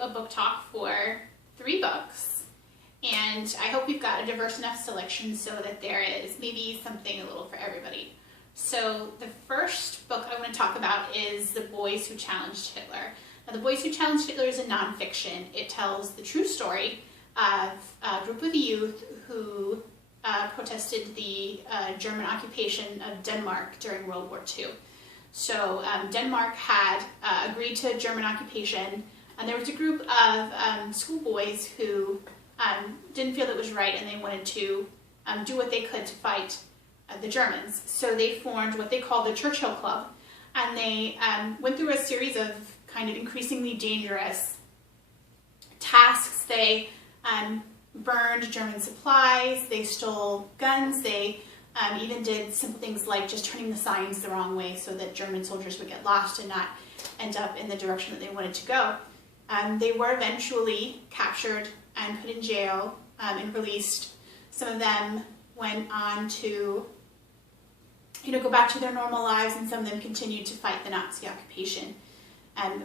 a book talk for 3 books, and I hope we've got a diverse enough selection so that there is maybe something a little for everybody. So the first book I want to talk about is The Boys Who Challenged Hitler. Now, The Boys Who Challenged Hitler is a nonfiction. It tells the true story of a group of youth who protested the German occupation of Denmark during World War II. So Denmark had agreed to German occupation, and there was a group of schoolboys who didn't feel it was right, and they wanted to do what they could to fight the Germans. So they formed what they called the Churchill Club, and they went through a series of kind of increasingly dangerous tasks. They burned German supplies, they stole guns, they even did simple things like just turning the signs the wrong way so that German soldiers would get lost and not end up in the direction that they wanted to go. They were eventually captured and put in jail and released. Some of them went on to go back to their normal lives, and some of them continued to fight the Nazi occupation.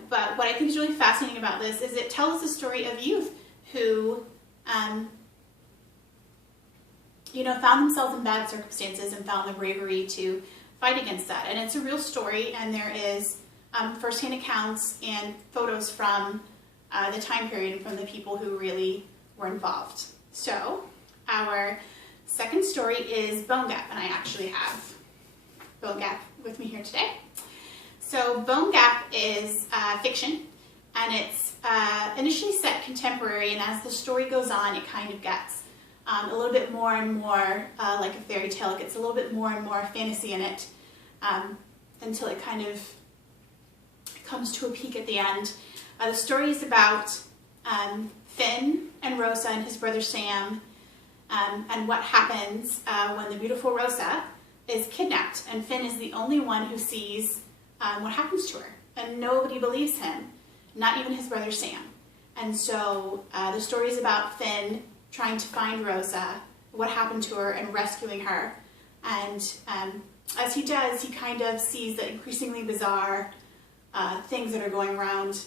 But what I think is really fascinating about this is it tells the story of youth who found themselves in bad circumstances and found the bravery to fight against that. And it's a real story, and there is firsthand accounts and photos from the time period and from the people who really were involved. So our second story is Bone Gap, and I actually have Bone Gap with me here today. So Bone Gap is fiction, and it's initially set contemporary, and as the story goes on, it kind of gets a little bit more and more like a fairy tale. It gets a little bit more and more fantasy in it until it kind of comes to a peak at the end. The story is about Finn and Rosa and his brother Sam, and what happens when the beautiful Rosa is kidnapped, and Finn is the only one who sees what happens to her, and nobody believes him, not even his brother Sam. And so the story is about Finn trying to find Rosa, what happened to her, and rescuing her. And as he does, he kind of sees the increasingly bizarre things that are going around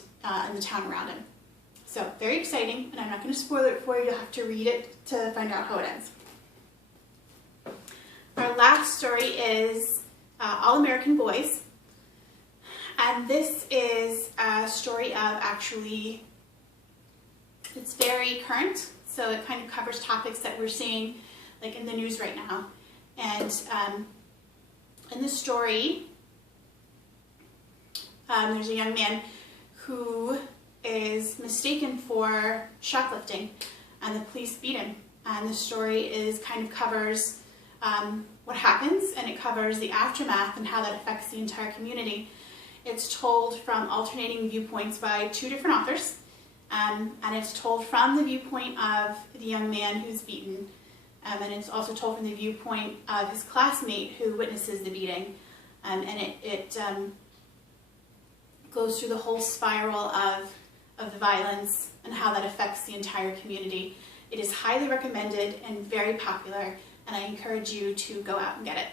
in the town around him. So very exciting, and I'm not going to spoil it for you. You'll have to read it to find out how it ends. Our last story is All American Boys. And this is a story of actually, it's very current, so it kind of covers topics that we're seeing like in the news right now. And in this story, there's a young man who is mistaken for shoplifting, and the police beat him. And the story kind of covers what happens, and it covers the aftermath and how that affects the entire community. It's told from alternating viewpoints by 2 different authors, and it's told from the viewpoint of the young man who's beaten, and it's also told from the viewpoint of his classmate who witnesses the beating, and it goes through the whole spiral of the violence and how that affects the entire community. It is highly recommended and very popular, and I encourage you to go out and get it.